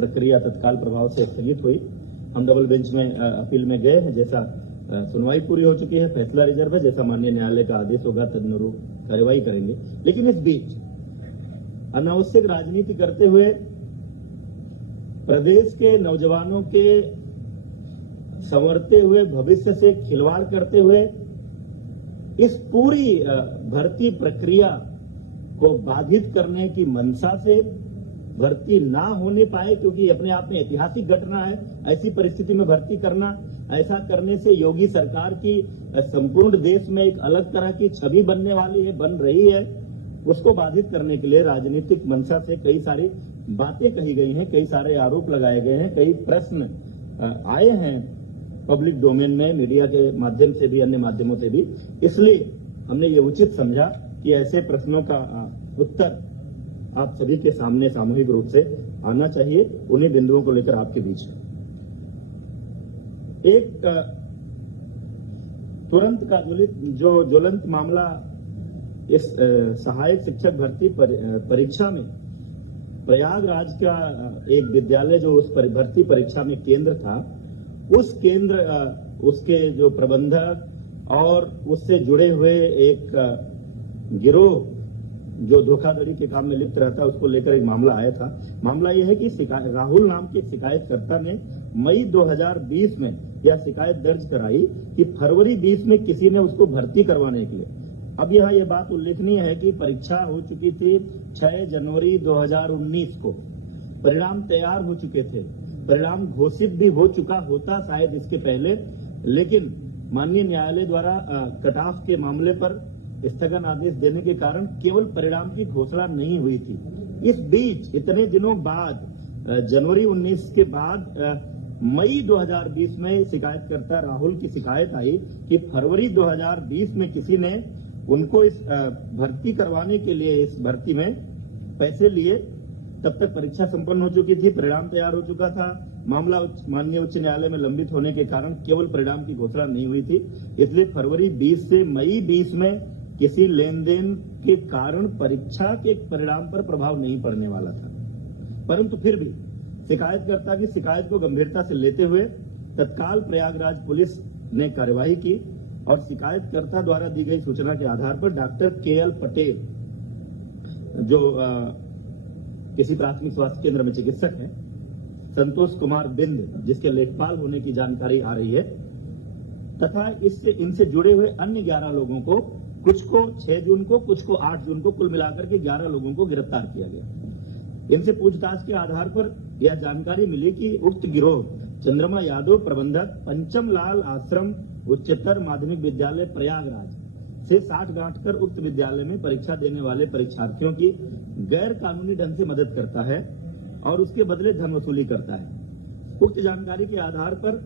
प्रक्रिया तत्काल प्रभाव से स्थगित हुई। हम डबल बेंच में अपील में गए हैं, जैसा सुनवाई पूरी हो चुकी है, फैसला रिजर्व है, जैसा माननीय न्यायालय का आदेश होगा तदनुरूप कार्रवाई करेंगे। लेकिन इस बीच अनावश्यक राजनीति करते हुए प्रदेश के नौजवानों के संवरते हुए भविष्य से खिलवाड़ करते हुए इस पूरी भर्ती प्रक्रिया को बाधित करने की मंशा से भर्ती ना होने पाए, क्योंकि अपने आप में ऐतिहासिक घटना है। ऐसी परिस्थिति में भर्ती करना, ऐसा करने से योगी सरकार की संपूर्ण देश में एक अलग तरह की छवि बनने वाली है, बन रही है। उसको बाधित करने के लिए राजनीतिक मंशा से कई सारी बातें कही गई हैं, कई सारे आरोप लगाए गए हैं, कई प्रश्न आए हैं पब्लिक डोमेन में, मीडिया के माध्यम से भी, अन्य माध्यमों से भी। इसलिए हमने ये उचित समझा कि ऐसे प्रश्नों का उत्तर आप सभी के सामने सामूहिक रूप से आना चाहिए। उन्हीं बिंदुओं को लेकर आपके बीच है एक तुरंत का ज्वलंत मामला इस सहायक शिक्षक भर्ती परीक्षा में प्रयागराज का एक विद्यालय जो उस भर्ती परीक्षा में केंद्र था, उस केंद्र उसके जो प्रबंधक और उससे जुड़े हुए एक गिरोह जो धोखाधड़ी के काम में लिप्त रहता है, उसको लेकर एक मामला आया था। मामला यह है कि राहुल नाम के शिकायतकर्ता ने मई 2020 में यह शिकायत दर्ज कराई कि फरवरी 20 में किसी ने उसको भर्ती करवाने के लिए। अब यहाँ यह बात उल्लेखनीय है कि परीक्षा हो चुकी थी 6 जनवरी 2019 को, परिणाम तैयार हो चुके थे, परिणाम घोषित भी हो चुका होता शायद इसके पहले, लेकिन माननीय न्यायालय द्वारा कट ऑफ के मामले पर स्थगन आदेश देने के कारण केवल परिणाम की घोषणा नहीं हुई थी। इस बीच इतने दिनों बाद जनवरी 19 के बाद मई 2020 में शिकायतकर्ता राहुल की शिकायत आई कि फरवरी 2020 में किसी ने उनको इस भर्ती करवाने के लिए इस भर्ती में पैसे लिए। तब तक परीक्षा संपन्न हो चुकी थी, परिणाम तैयार हो चुका था। मामला माननीय उच्च न्यायालय में लंबित होने के कारण केवल परिणाम की घोषणा नहीं हुई थी। इसलिए फरवरी 20 से मई 20 में किसी लेन देन के कारण परीक्षा के परिणाम पर प्रभाव नहीं पड़ने वाला था। परंतु फिर भी शिकायतकर्ता की शिकायत को गंभीरता से लेते हुए तत्काल प्रयागराज पुलिस ने कार्यवाही की और शिकायतकर्ता द्वारा दी गई सूचना के आधार पर डॉक्टर KL पटेल, जो किसी प्राथमिक स्वास्थ्य केंद्र में चिकित्सक हैं, संतोष कुमार बिंद जिसके लेखपाल होने की जानकारी आ रही है, तथा इनसे जुड़े हुए अन्य 11 लोगों को, कुछ को 6 जून को, कुछ को 8 जून को, कुल मिलाकर के 11 लोगों को गिरफ्तार किया गया। इनसे पूछताछ के आधार पर यह जानकारी मिली कि उक्त गिरोह चंद्रमा यादव, प्रबंधक पंचम लाल आश्रम उच्चतर माध्यमिक विद्यालय प्रयागराज से 60 गांठ कर उक्त विद्यालय में परीक्षा देने वाले परीक्षार्थियों की गैर कानूनी ढंग से मदद करता है और उसके बदले धन वसूली करता है। उक्त जानकारी के आधार पर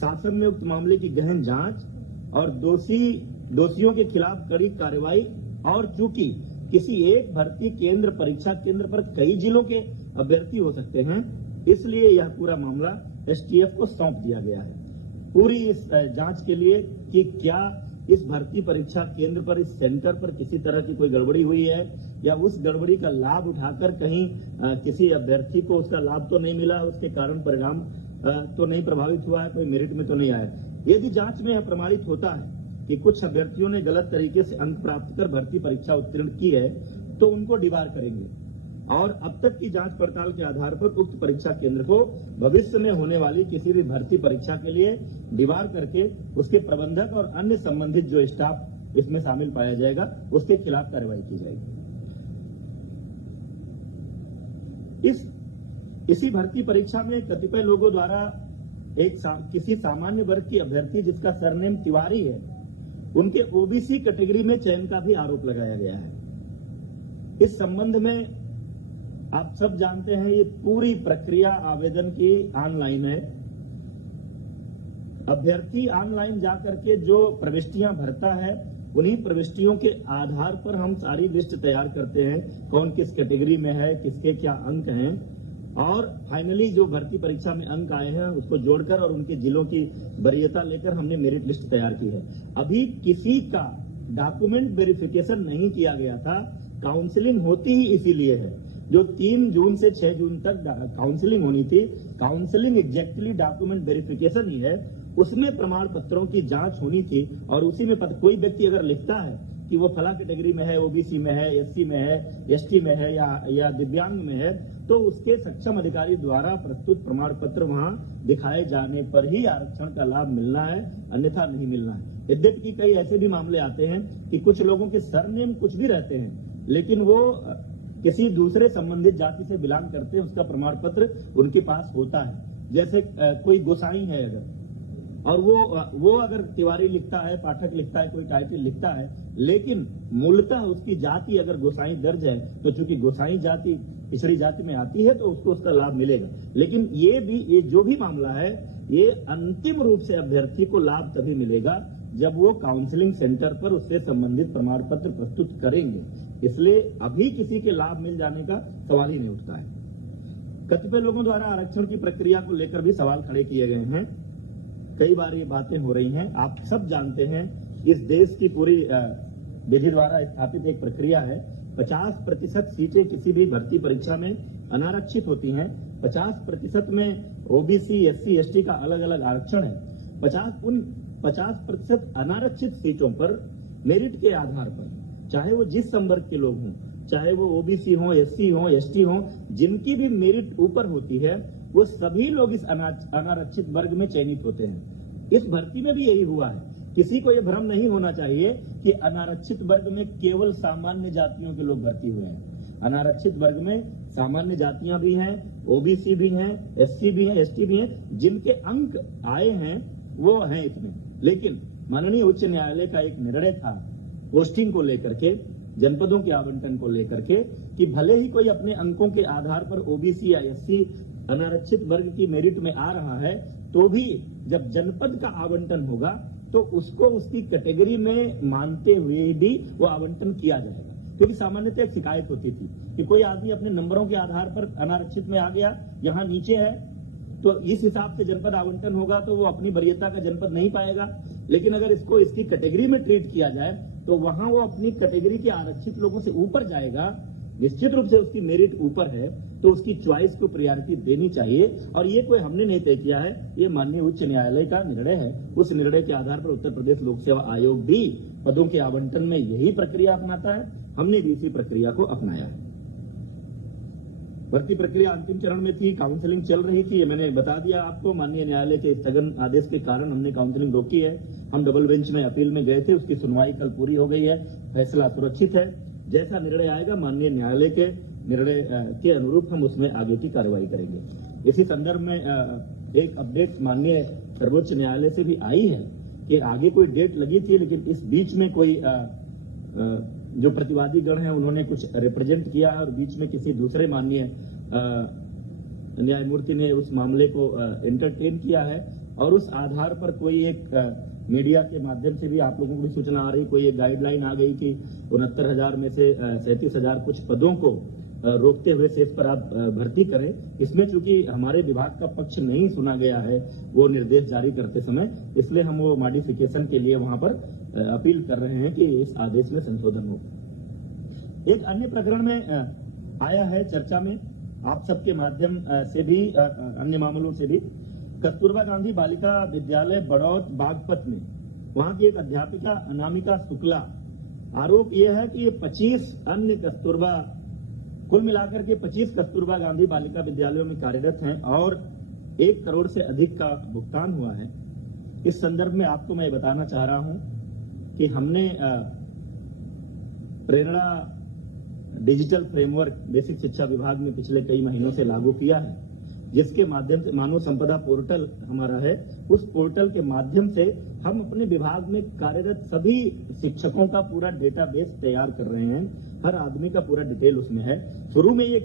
शासन ने उक्त मामले की गहन जांच और दोषियों के खिलाफ कड़ी कार्रवाई, और चूंकि किसी एक भर्ती केंद्र परीक्षा केंद्र पर कई जिलों के अभ्यर्थी हो सकते हैं, इसलिए यह पूरा मामला STF को सौंप दिया गया है पूरी इस जांच के लिए कि क्या इस भर्ती परीक्षा केंद्र पर, इस सेंटर पर किसी तरह की कोई गड़बड़ी हुई है या उस गड़बड़ी का लाभ उठाकर कहीं किसी अभ्यर्थी को उसका लाभ तो नहीं मिला, उसके कारण परिणाम तो नहीं प्रभावित हुआ है, कोई मेरिट में तो नहीं आया। यदि जांच में यह प्रमाणित होता है कि कुछ अभ्यर्थियों ने गलत तरीके से अंक प्राप्त कर भर्ती परीक्षा उत्तीर्ण की है, तो उनको डिबार करेंगे और अब तक की जांच पड़ताल के आधार पर उक्त परीक्षा केंद्र को भविष्य में होने वाली किसी भी भर्ती परीक्षा के लिए डिबार करके उसके प्रबंधक और अन्य संबंधित जो स्टाफ इसमें शामिल पाया जाएगा, उसके खिलाफ कार्रवाई की जाएगी। इसी भर्ती परीक्षा में कतिपय लोगों द्वारा किसी सामान्य वर्ग की अभ्यर्थी जिसका सरनेम तिवारी है, उनके OBC कैटेगरी में चयन का भी आरोप लगाया गया है। इस संबंध में आप सब जानते हैं, ये पूरी प्रक्रिया आवेदन की ऑनलाइन है। अभ्यर्थी ऑनलाइन जाकर के जो प्रविष्टियां भरता है, उन्हीं प्रविष्टियों के आधार पर हम सारी लिस्ट तैयार करते हैं, कौन किस कैटेगरी में है, किसके क्या अंक हैं, और फाइनली जो भर्ती परीक्षा में अंक आए हैं उसको जोड़कर और उनके जिलों की वरीयता लेकर हमने मेरिट लिस्ट तैयार की है। अभी किसी का डॉक्यूमेंट वेरिफिकेशन नहीं किया गया था, काउंसलिंग होती ही इसीलिए है। जो 3 जून से 6 जून तक काउंसलिंग होनी थी, काउंसलिंग एग्जैक्टली डॉक्यूमेंट वेरिफिकेशन ही है, उसमें प्रमाण पत्रों की जांच होनी थी। और उसी में कोई व्यक्ति अगर लिखता है कि वो फला कैटेगरी में है, ओबीसी में है, एससी में है, एसटी में है या दिव्यांग में है, तो उसके सक्षम अधिकारी द्वारा प्रस्तुत प्रमाण पत्र वहां दिखाए जाने पर ही आरक्षण का लाभ मिलना है, अन्यथा नहीं मिलना है। यद्यपि कि कई ऐसे भी मामले आते हैं कि कुछ लोगों के सरनेम कुछ भी रहते हैं, लेकिन वो किसी दूसरे संबंधित जाति से बिलोंग करते हैं, उसका प्रमाण पत्र उनके पास होता है। जैसे कोई गोसाई है अगर, और वो अगर तिवारी लिखता है, पाठक लिखता है, कोई टाइटल लिखता है, लेकिन मूलतः उसकी जाति अगर गोसाई दर्ज है, तो चूंकि गोसाई जाति पिछड़ी जाति में आती है तो उसको उसका लाभ मिलेगा। लेकिन ये जो भी मामला है, ये अंतिम रूप से अभ्यर्थी को लाभ तभी मिलेगा जब वो काउंसलिंग सेंटर पर उससे संबंधित प्रमाण पत्र प्रस्तुत करेंगे। इसलिए अभी किसी के लाभ मिल जाने का सवाल ही नहीं उठता है। कतिपय लोगों द्वारा आरक्षण की प्रक्रिया को लेकर भी सवाल खड़े किए गए हैं। कई बार ये बातें हो रही हैं। आप सब जानते हैं, इस देश की पूरी विधि द्वारा स्थापित एक प्रक्रिया है। 50% सीटें किसी भी भर्ती परीक्षा में अनारक्षित होती हैं। 50% में ओबीसी, एससी, एसटी का अलग अलग आरक्षण है। 50% अनारक्षित सीटों पर मेरिट के आधार पर, चाहे वो जिस संवर्ग के लोग हों, चाहे वो ओबीसी हों, एससी हों, एसटी हों, जिनकी भी मेरिट ऊपर होती है, वो सभी लोग इस अनारक्षित वर्ग में चयनित होते हैं। इस भर्ती में भी यही हुआ है। किसी को यह भ्रम नहीं होना चाहिए कि अनारक्षित वर्ग में केवल सामान्य जातियों के लोग भर्ती हुए हैं। अनारक्षित वर्ग में सामान्य जातियां भी हैं, ओबीसी भी हैं, एससी भी हैं, एसटी भी हैं, जिनके अंक आए हैं वो हैं इसमें। लेकिन माननीय उच्च न्यायालय का एक निर्णय था पोस्टिंग को लेकर के, जनपदों के आवंटन को लेकर के, कि भले ही कोई अपने अंकों के आधार पर ओबीसी या एससी अनारक्षित वर्ग की मेरिट में आ रहा है, तो भी जब जनपद का आवंटन होगा तो उसको उसकी कैटेगरी में मानते हुए भी वो आवंटन किया जाएगा। क्योंकि सामान्यतः एक शिकायत होती थी कि कोई आदमी अपने नंबरों के आधार पर अनारक्षित में आ गया, यहाँ नीचे है, तो इस हिसाब से जनपद आवंटन होगा तो वो अपनी वरीयता का जनपद नहीं पाएगा। लेकिन अगर इसको इसकी कैटेगरी में ट्रीट किया जाए तो वहां वो अपनी कैटेगरी के आरक्षित लोगों से ऊपर जाएगा। निश्चित रूप से उसकी मेरिट ऊपर है तो उसकी च्वाइस को प्रायोरिटी देनी चाहिए। और ये कोई हमने नहीं तय किया है, ये माननीय उच्च न्यायालय का निर्णय है। उस निर्णय के आधार पर उत्तर प्रदेश लोक सेवा आयोग भी पदों के आवंटन में यही प्रक्रिया अपनाता है। हमने भी इसी प्रक्रिया को अपनाया है। भर्ती प्रक्रिया अंतिम चरण में थी, काउंसलिंग चल रही थी, ये मैंने बता दिया आपको। माननीय न्यायालय के स्थगन आदेश के कारण हमने काउंसलिंग रोकी है। हम डबल बेंच में अपील में गए थे, उसकी सुनवाई कल पूरी हो गई है। फैसला सुरक्षित है। जैसा निर्णय आएगा माननीय न्यायालय के निर्णय के अनुरूप हम उसमें आगे की कार्रवाई करेंगे। इसी संदर्भ में एक अपडेट माननीय सर्वोच्च न्यायालय से भी आई है कि आगे कोई डेट लगी थी, लेकिन इस बीच में कोई जो प्रतिवादी गण है उन्होंने कुछ रिप्रेजेंट किया है और बीच में किसी दूसरे माननीय न्यायमूर्ति ने उस मामले को एंटरटेन किया है। और उस आधार पर कोई एक मीडिया के माध्यम से भी आप लोगों को भी सूचना आ रही, कोई एक गाइडलाइन आ गई कि 69,000 में से 37,000 कुछ पदों को रोकते हुए शेष पर आप भर्ती करें। इसमें चूंकि हमारे विभाग का पक्ष नहीं सुना गया है वो निर्देश जारी करते समय, इसलिए हम वो मॉडिफिकेशन के लिए वहां पर अपील कर रहे हैं कि इस आदेश में संशोधन हो। एक अन्य प्रकरण में आया है चर्चा में आप सबके माध्यम से भी, अन्य मामलों से भी, कस्तूरबा गांधी बालिका विद्यालय बड़ौत बागपत में वहां की एक अध्यापिका अनामिका शुक्ला, आरोप यह है कि ये 25 अन्य कस्तूरबा, कुल मिलाकर के 25 कस्तूरबा गांधी बालिका विद्यालयों में कार्यरत हैं और 1 करोड़ से अधिक का भुगतान हुआ है। इस संदर्भ में आपको मैं बताना चाह रहा हूं कि हमने प्रेरणा डिजिटल फ्रेमवर्क बेसिक शिक्षा विभाग में पिछले कई महीनों से लागू किया है, जिसके माध्यम से मानव संपदा पोर्टल हमारा है। उस पोर्टल के माध्यम से हम अपने विभाग में कार्यरत सभी शिक्षकों का पूरा डेटाबेस तैयार कर रहे हैं। हर आदमी का पूरा डिटेल उसमें है। शुरू में ये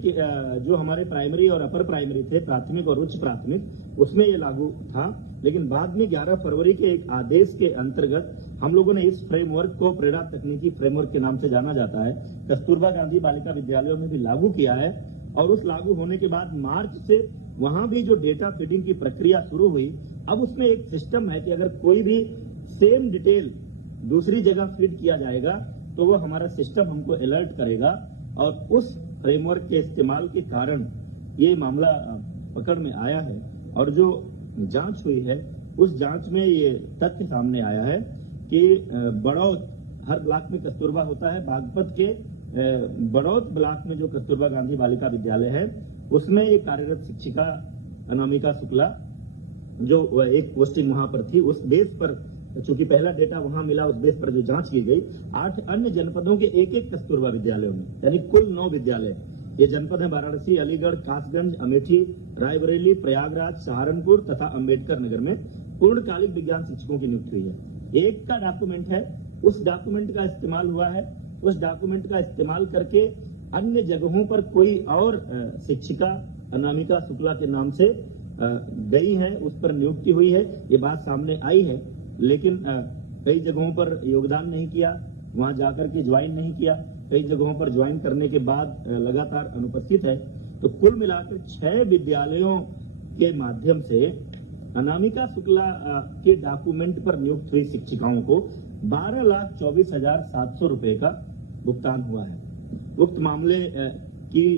जो हमारे प्राइमरी और अपर प्राइमरी थे, प्राथमिक और उच्च प्राथमिक, उसमें ये लागू था, लेकिन बाद में 11 फरवरी के एक आदेश के अंतर्गत हम लोगों ने इस फ्रेमवर्क को प्रेरणा तकनीकी फ्रेमवर्क के नाम से जाना जाता है, कस्तूरबा गांधी बालिका विद्यालयों में भी लागू किया है। और उस लागू होने के बाद मार्च से वहां भी जो डेटा फीडिंग की प्रक्रिया शुरू हुई, अब उसमें एक सिस्टम है कि अगर कोई भी सेम डिटेल दूसरी जगह फीड किया जाएगा तो वो हमारा सिस्टम हमको अलर्ट करेगा और उस फ्रेमवर्क के इस्तेमाल के कारण ये मामला पकड़ में आया है। और जो जांच हुई है उस जांच में ये तथ्य सामने आया है कि बड़ौत, हर ब्लॉक में कस्तूरबा होता है, बागपत के बड़ौत ब्लॉक में जो कस्तूरबा गांधी बालिका विद्यालय है उसमें ये कार्यरत शिक्षिका अनामिका शुक्ला जो एक पोस्टिंग वहां पर थी, उस बेस पर चूंकि पहला डेटा वहां मिला, उस बेस पर जो जांच की गई 8 अन्य जनपदों के एक कस्तूरबा विद्यालयों में, यानी कुल 9 विद्यालय। ये जनपद है वाराणसी, अलीगढ़, कासगंज, अमेठी, रायबरेली, प्रयागराज, सहारनपुर तथा अंबेडकर नगर में पूर्णकालिक विज्ञान शिक्षकों की नियुक्ति हुई है। एक का डॉक्यूमेंट है, उस डॉक्यूमेंट का इस्तेमाल हुआ है, उस डॉक्यूमेंट का इस्तेमाल करके अन्य जगहों पर कोई और शिक्षिका अनामिका शुक्ला के नाम से गई है, उस पर नियुक्ति हुई है, ये बात सामने आई है। लेकिन कई जगहों पर योगदान नहीं किया, वहां जाकर के ज्वाइन नहीं किया, कई जगहों पर ज्वाइन करने के बाद लगातार अनुपस्थित है। तो कुल मिलाकर 6 विद्यालयों के माध्यम से अनामिका शुक्ला के डॉक्यूमेंट पर नियुक्त हुई शिक्षिकाओं को 12,24,700 रुपए का भुगतान हुआ है। उक्त मामले की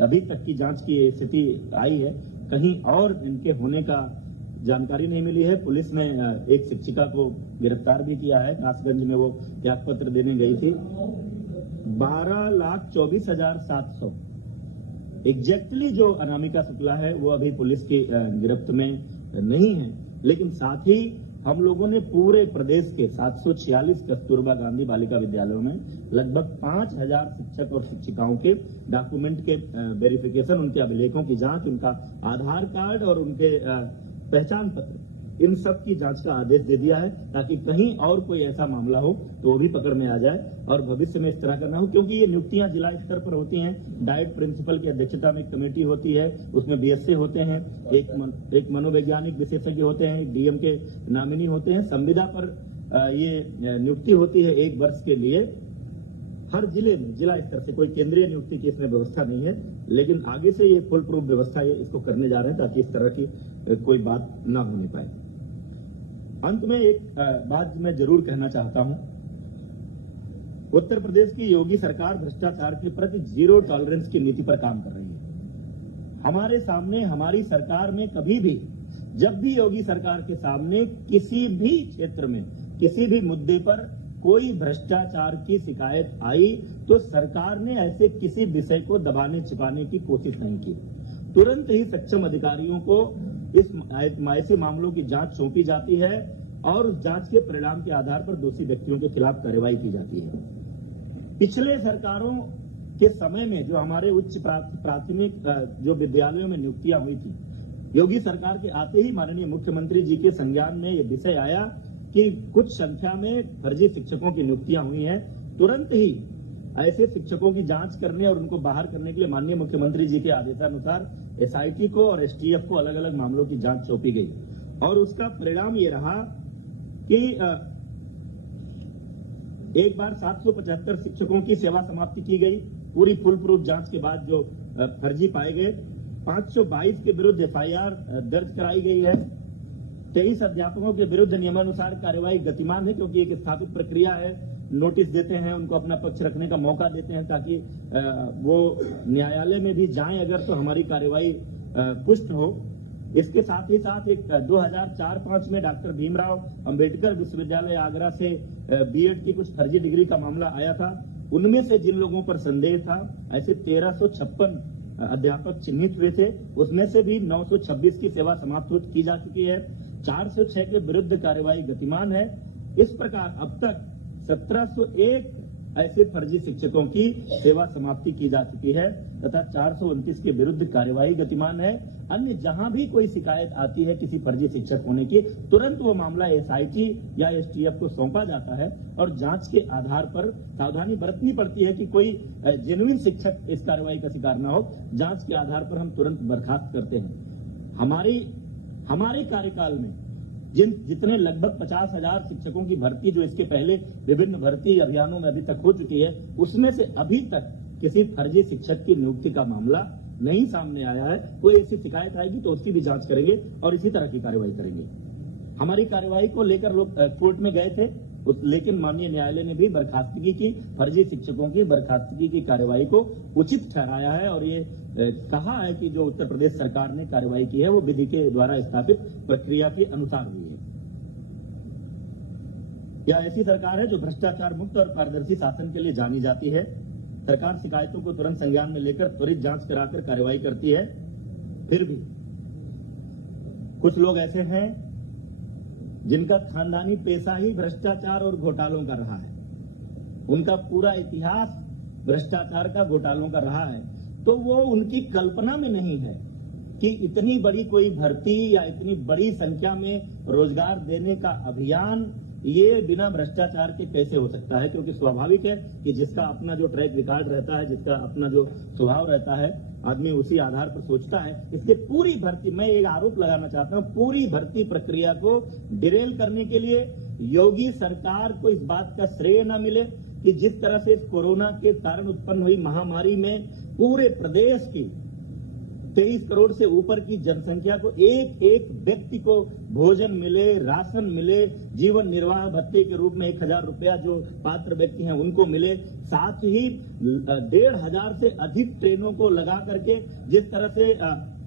अभी तक की जांच की स्थिति आई है, कहीं और इनके होने का जानकारी नहीं मिली है। पुलिस ने एक शिक्षिका को गिरफ्तार भी किया है, कासगंज में वो त्याग पत्र देने गई थी। 12,24,700 एग्जैक्टली जो अनामिका शुक्ला है वो अभी पुलिस की गिरफ्त में नहीं है। लेकिन साथ ही हम लोगों ने पूरे प्रदेश के 746 कस्तूरबा गांधी बालिका विद्यालयों में लगभग 5,000 शिक्षक और शिक्षिकाओं के डॉक्यूमेंट के वेरिफिकेशन, उनके अभिलेखों की जांच, उनका आधार कार्ड और उनके पहचान पत्र, इन सब की जांच का आदेश दे दिया है, ताकि कहीं और कोई ऐसा मामला हो तो वो भी पकड़ में आ जाए और भविष्य में इस तरह का ना हो। क्योंकि ये नियुक्तियां जिला स्तर पर होती हैं, डाइट प्रिंसिपल की अध्यक्षता में एक कमेटी होती है, उसमें बीएससी होते हैं, एक मनोवैज्ञानिक विशेषज्ञ होते हैं, एक डीएम के नामिनी होते हैं। संविदा पर ये नियुक्ति होती है 1 वर्ष के लिए। हर जिले में जिला स्तर से कोई केंद्रीय नियुक्ति की इसमें व्यवस्था नहीं है, लेकिन आगे से ये फुल प्रूफ व्यवस्था ये इसको करने जा रहे हैं ताकि इस तरह की कोई बात ना होने पाए। अंत में एक बात मैं जरूर कहना चाहता हूं, उत्तर प्रदेश की योगी सरकार भ्रष्टाचार के प्रति जीरो टॉलरेंस की नीति पर काम कर रही है। हमारे सामने, हमारी सरकार में कभी भी, जब भी योगी सरकार के सामने किसी भी क्षेत्र में, किसी भी मुद्दे पर कोई भ्रष्टाचार की शिकायत आई तो सरकार ने ऐसे किसी विषय को दबाने छिपाने की कोशिश नहीं की। तुरंत ही सक्षम अधिकारियों को ऐसे मामलों की जांच सौंपी जाती है और उस जांच के परिणाम के आधार पर दोषी व्यक्तियों के खिलाफ कार्रवाई की जाती है। पिछले सरकारों के समय में जो हमारे उच्च प्राथमिक जो विद्यालयों में नियुक्तियां हुई थी, योगी सरकार के आते ही माननीय मुख्यमंत्री जी के संज्ञान में ये विषय आया कि कुछ संख्या में फर्जी शिक्षकों की नियुक्तियां हुई हैं। तुरंत ही ऐसे शिक्षकों की जांच करने और उनको बाहर करने के लिए माननीय मुख्यमंत्री जी के आदेशानुसार एसआईटी को और एसटीएफ को अलग अलग मामलों की जांच सौंपी गई और उसका परिणाम ये रहा कि एक बार 775 शिक्षकों की सेवा समाप्ति की गई। पूरी फुल प्रूफ जांच के बाद जो फर्जी पाए गए, 522 के विरुद्ध एफआईआर दर्ज कराई गई है। 23 अध्यापकों के विरुद्ध नियमानुसार कार्यवाही गतिमान है, क्योंकि एक स्थापित प्रक्रिया है। नोटिस देते हैं, उनको अपना पक्ष रखने का मौका देते हैं ताकि वो न्यायालय में भी जाएं अगर तो हमारी कार्यवाही पुष्ट हो। इसके साथ ही साथ एक 2004-05 में डॉक्टर भीमराव अंबेडकर विश्वविद्यालय आगरा से बीएड की कुछ फर्जी डिग्री का मामला आया था। उनमें से जिन लोगों पर संदेह था, ऐसे 1356 अध्यापक चिन्हित हुए थे, उसमें से भी 926 की सेवा समाप्त की जा चुकी है। 406 के विरुद्ध कार्यवाही गतिमान है। इस प्रकार अब तक 1701 ऐसे फर्जी शिक्षकों की सेवा समाप्ति की जा चुकी है तथा 429 के विरुद्ध कार्यवाही गतिमान है। अन्य जहां भी कोई शिकायत आती है किसी फर्जी शिक्षक होने की, तुरंत वो मामला एसआईटी या एसटीएफ को सौंपा जाता है और जांच के आधार पर सावधानी बरतनी पड़ती है कि कोई जेन्युइन शिक्षक इस कार्रवाई का शिकार न हो। जांच के आधार पर हम तुरंत बर्खास्त करते हैं। हमारे कार्यकाल में जितने लगभग 50,000 शिक्षकों की भर्ती जो इसके पहले विभिन्न भर्ती अभियानों में अभी तक हो चुकी है, उसमें से अभी तक किसी फर्जी शिक्षक की नियुक्ति का मामला नहीं सामने आया है। कोई ऐसी शिकायत आएगी तो उसकी भी जांच करेंगे और इसी तरह की कार्रवाई करेंगे। हमारी कार्रवाई को लेकर लोग कोर्ट में गए थे, लेकिन माननीय न्यायालय ने भी बर्खास्तगी की, फर्जी शिक्षकों की बर्खास्तगी की कार्यवाही को उचित ठहराया है और ये कहा है कि जो उत्तर प्रदेश सरकार ने कार्यवाही की है वो विधि के द्वारा स्थापित प्रक्रिया के अनुसार हुई है। यह ऐसी सरकार है जो भ्रष्टाचार मुक्त और पारदर्शी शासन के लिए जानी जाती है। सरकार शिकायतों को तुरंत संज्ञान में लेकर त्वरित जांच कराकर कार्रवाई करती है। फिर भी कुछ लोग ऐसे हैं जिनका खानदानी पेशा ही भ्रष्टाचार और घोटालों का रहा है। उनका पूरा इतिहास भ्रष्टाचार का, घोटालों का रहा है, तो वो उनकी कल्पना में नहीं है कि इतनी बड़ी कोई भर्ती या इतनी बड़ी संख्या में रोजगार देने का अभियान ये बिना भ्रष्टाचार के कैसे हो सकता है। क्योंकि स्वाभाविक है कि जिसका अपना जो ट्रैक रिकॉर्ड रहता है, जिसका अपना जो स्वभाव रहता है, आदमी उसी आधार पर सोचता है। इसके पूरी भर्ती, मैं एक आरोप लगाना चाहता हूं, पूरी भर्ती प्रक्रिया को डिरेल करने के लिए योगी सरकार को इस बात का श्रेय न मिले कि जिस तरह से कोरोना के कारण उत्पन्न हुई महामारी में पूरे प्रदेश की 23 करोड़ से ऊपर की जनसंख्या को एक एक व्यक्ति को भोजन मिले, राशन मिले, जीवन निर्वाह भत्ते के रूप में 1000 रुपया जो पात्र व्यक्ति हैं उनको मिले, साथ ही 1500 से अधिक ट्रेनों को लगा करके जिस तरह से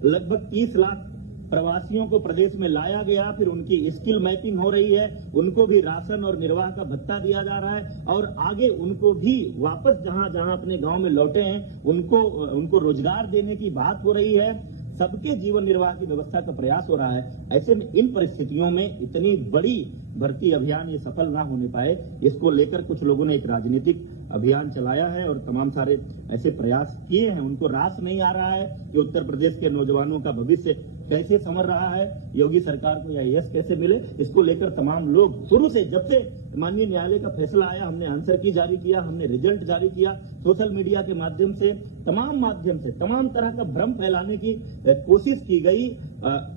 लगभग 30 लाख प्रवासियों को प्रदेश में लाया गया, फिर उनकी स्किल मैपिंग हो रही है, उनको भी राशन और निर्वाह का भत्ता दिया जा रहा है और आगे उनको भी वापस जहां जहां अपने गांव में लौटे हैं उनको रोजगार देने की बात हो रही है। सबके जीवन निर्वाह की व्यवस्था का प्रयास हो रहा है। ऐसे में इन परिस्थितियों में इतनी बड़ी भर्ती अभियान ये सफल ना होने पाए, इसको लेकर कुछ लोगों ने एक राजनीतिक अभियान चलाया है और तमाम सारे ऐसे प्रयास किए हैं। उनको रास नहीं आ रहा है कि उत्तर प्रदेश के नौजवानों का भविष्य कैसे संवर रहा है, योगी सरकार को यह यश कैसे मिले, इसको लेकर तमाम लोग शुरू से, जब से माननीय न्यायालय का फैसला आया, हमने आंसर की जारी किया, हमने रिजल्ट जारी किया, सोशल मीडिया के माध्यम से तमाम तरह का भ्रम फैलाने की कोशिश की गई,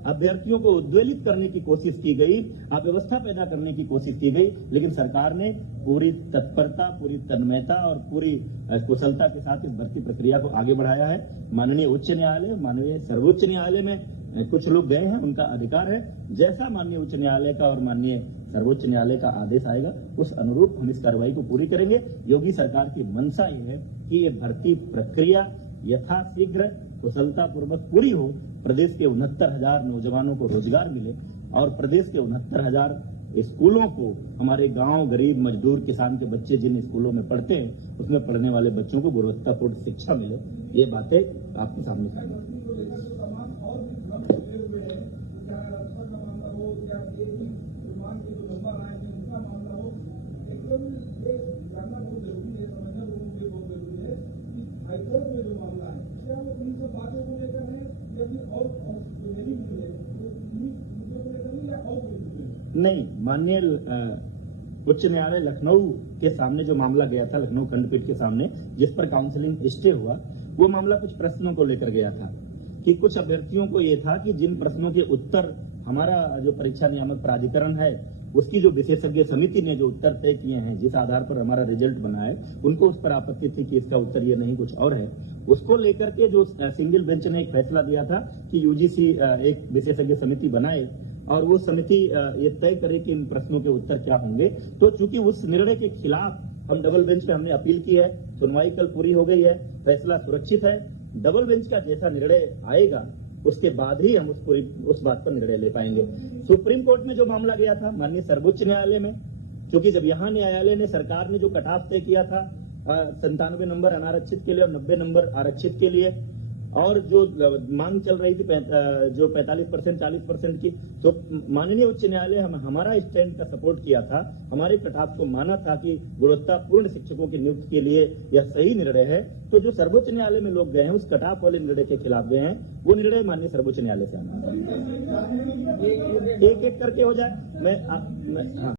अभ्यर्थियों को उद्वेलित करने की कोशिश की गई, अव्यवस्था पैदा करने की कोशिश की गई, लेकिन सरकार ने पूरी तत्परता, पूरी तन्मयता और पूरी कुशलता के साथ इस भर्ती प्रक्रिया को आगे बढ़ाया है। माननीय उच्च न्यायालय, माननीय सर्वोच्च न्यायालय में कुछ लोग गए हैं, उनका अधिकार है। जैसा माननीय उच्च न्यायालय का और माननीय सर्वोच्च न्यायालय का आदेश आएगा उस अनुरूप हम इस कार्रवाई को पूरी करेंगे। योगी सरकार की मंशा ये है कि ये भर्ती प्रक्रिया यथाशीघ्र कुशलतापूर्वक पूरी हो, प्रदेश के 69,000 नौजवानों को रोजगार मिले और प्रदेश के 69,000 स्कूलों को, हमारे गांव, गरीब, मजदूर, किसान के बच्चे जिन स्कूलों में पढ़ते हैं उसमें पढ़ने वाले बच्चों को गुणवत्तापूर्ण शिक्षा मिले। ये बातें आपके सामने नहीं, माननीय उच्च न्यायालय लखनऊ के सामने जो मामला गया था, लखनऊ खंडपीठ के सामने, जिस पर काउंसलिंग स्टे हुआ, वो मामला कुछ प्रश्नों को लेकर गया था कि कुछ अभ्यर्थियों को ये था कि जिन प्रश्नों के उत्तर हमारा जो परीक्षा नियामक प्राधिकरण है उसकी जो विशेषज्ञ समिति ने जो उत्तर तय किए हैं, जिस आधार पर हमारा रिजल्ट बना है, उनको उस पर आपत्ति थी कि इसका उत्तर ये नहीं कुछ और है। उसको लेकर के जो सिंगल बेंच ने एक फैसला दिया था कि यूजीसी एक विशेषज्ञ समिति बनाए और वो समिति ये तय करे कि इन प्रश्नों के उत्तर क्या होंगे। तो चूंकि उस निर्णय के खिलाफ हम डबल बेंच पे हमने अपील की है, सुनवाई कल पूरी हो गई है, फैसला सुरक्षित है। डबल बेंच का जैसा निर्णय आएगा उसके बाद ही हम उस बात पर निर्णय ले पाएंगे। सुप्रीम कोर्ट में जो मामला गया था माननीय सर्वोच्च न्यायालय में, क्योंकि जब यहाँ न्यायालय ने, सरकार ने जो कट ऑफ तय किया था 97 नंबर अनारक्षित के लिए और 90 नंबर आरक्षित के लिए, और जो मांग चल रही थी जो 45% 40% की, तो माननीय उच्च न्यायालय हमारा स्टैंड का सपोर्ट किया था, हमारे कट ऑफ को माना था कि गुणवत्तापूर्ण शिक्षकों की नियुक्ति के लिए यह सही निर्णय है। तो जो सर्वोच्च न्यायालय में लोग गए हैं उस कट ऑफ वाले निर्णय के खिलाफ गए हैं, वो निर्णय माननीय सर्वोच्च न्यायालय से आना। एक एक करके हो जाए। मैं हाँ